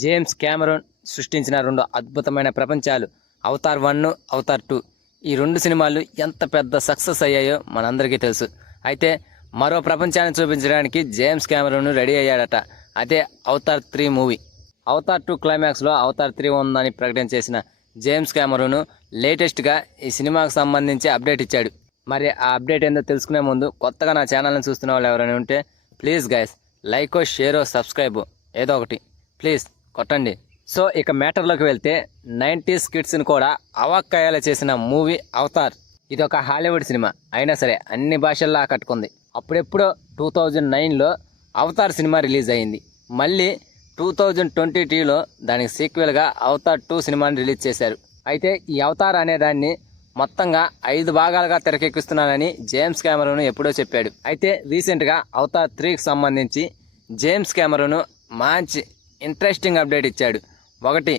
James Cameron సృష్టించిన రెండు అద్భుతమైన ప్రపంచాలు అవతార్ 1, అవతార్ 2. ఈ రెండు సినిమాలు ఎంత పెద్ద సక్సెస్ అయ్యాయో మనందరికీ తెలుసు. అయితే మరో ప్రపంచాన్ని చూపించడానికి జేమ్స్ కెమెరాన్ రెడీ అయ్యాడట. అదే అవతార్ 3 మూవీ. అవతార్ 2 క్లైమాక్స్లో అవతార్ 3 ఉందని ప్రకటన చేసిన జేమ్స్ కెమెరాన్ లేటెస్ట్గా ఈ సినిమాకు సంబంధించి అప్డేట్ ఇచ్చాడు. మరి ఆ అప్డేట్ ఏందో తెలుసుకునే ముందు కొత్తగా నా ఛానల్ని చూస్తున్న వాళ్ళు ఎవరైనా ఉంటే please guys like, share, subscribe ఏదో ఒకటి ప్లీజ్ కొట్టండి. సో ఇక మ్యాటర్లోకి వెళ్తే 90s కిడ్స్ని కూడా అవాక్కయ్యేలా చేసిన మూవీ అవతార్. ఇది ఒక హాలీవుడ్ సినిమా అయినా సరే అన్ని భాషల్లో ఆకట్టుకుంది. అప్పుడెప్పుడో 2009లో అవతార్ సినిమా రిలీజ్ అయింది. మళ్ళీ 2022లో దానికి సీక్వెల్గా అవతార్ 2 సినిమాని రిలీజ్ చేశారు. అయితే ఈ అవతార్ అనే దాన్ని మొత్తంగా 5 భాగాలుగా తెరకెక్కిస్తున్నానని జేమ్స్ కెమెరాన్ ఎప్పుడో చెప్పాడు. అయితే రీసెంట్గా అవతార్ 3కి సంబంధించి జేమ్స్ కెమెరాన్ మంచి ఇంట్రెస్టింగ్ అప్డేట్ ఇచ్చాడు. ఒకటి,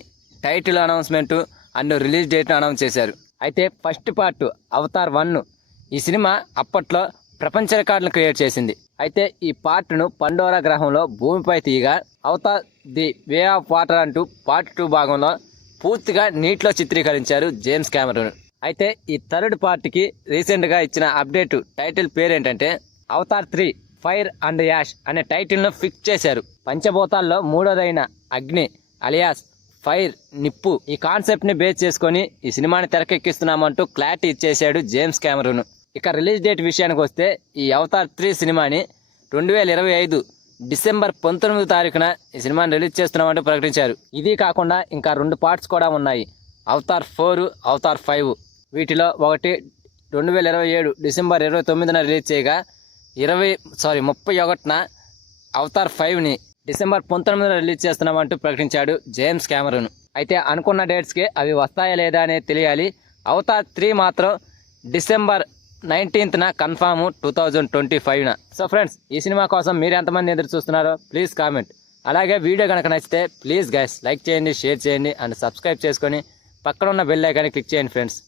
title announcement and release date announce చేశారు. అయితే ఫస్ట్ పార్ట్ అవతార్ 1 ఈ సినిమా అప్పట్లో ప్రపంచ రికార్డును క్రియేట్ చేసింది. అయితే ఈ పార్ట్ను పండోరా గ్రహంలో భూమిపై తీయగా Avatar the way of water అంటూ పార్ట్ 2 భాగంలో పూర్తిగా నీటిలో చిత్రీకరించారు జేమ్స్ కెమెరాన్. అయితే ఈ థర్డ్ పార్ట్కి రీసెంట్గా ఇచ్చిన అప్డేట్ టైటిల్ పేరేంటంటే అవతార్ 3 ఫైర్ అండ్ యాష్ అనే టైటిల్ను ఫిక్స్ చేశారు. పంచభూతాల్లో మూడోదైన అగ్ని అలియాస్ ఫైర్, నిప్పు ఈ కాన్సెప్ట్ని బేస్ చేసుకొని ఈ సినిమాని తెరకెక్కిస్తున్నామంటూ క్లారిటీ ఇచ్చేశాడు జేమ్స్ కెమెరాన్. ఇక రిలీజ్ డేట్ విషయానికి వస్తే ఈ అవతార్ 3 సినిమాని 2025 డిసెంబర్ 19వ తారీఖున ఈ సినిమాని రిలీజ్ చేస్తున్నామంటూ ప్రకటించారు. ఇది కాకుండా ఇంకా 2 పార్ట్స్ కూడా ఉన్నాయి, అవతార్ 4, అవతార్ 5. వీటిలో ఒకటి 2027 డిసెంబర్ 29న రిలీజ్ చేయగా 31న అవతార్ 5ని డిసెంబర్ 19న రిలీజ్ చేస్తున్నామంటూ ప్రకటించాడు జేమ్స్ కెమెరాన్. అయితే అనుకున్న డేట్స్కి అవి వస్తాయా లేదా అనేది తెలియాలి. అవతార్ 3 మాత్రం డిసెంబర్ 19న కన్ఫామ్ 2025న. సో ఫ్రెండ్స్, ఈ సినిమా కోసం మీరు ఎంతమంది ఎదురు చూస్తున్నారో ప్లీజ్ కామెంట్. అలాగే వీడియో కనుక నచ్చితే ప్లీజ్ గైస్ లైక్ చేయండి, షేర్ చేయండి అండ్ సబ్స్క్రైబ్ చేసుకొని పక్కన ఉన్న బెల్ ఐకాన్ని క్లిక్ చేయండి ఫ్రెండ్స్.